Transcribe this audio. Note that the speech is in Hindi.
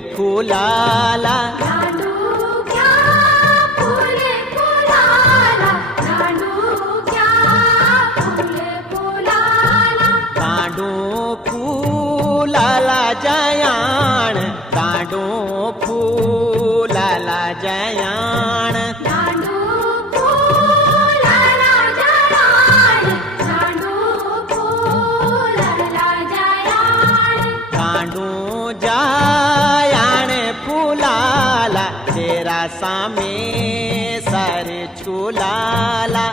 फुलाला दांडूक्या फुले फुलाला दांडूक्या फुले फुलाला दांडू फुलाला जयाण दांडू फुलाला जयाण दांडू फुलाला जयाण दांडू फुलाला जयाण दांडू जयाण फुलाला तेरा सामे सारे झुलाला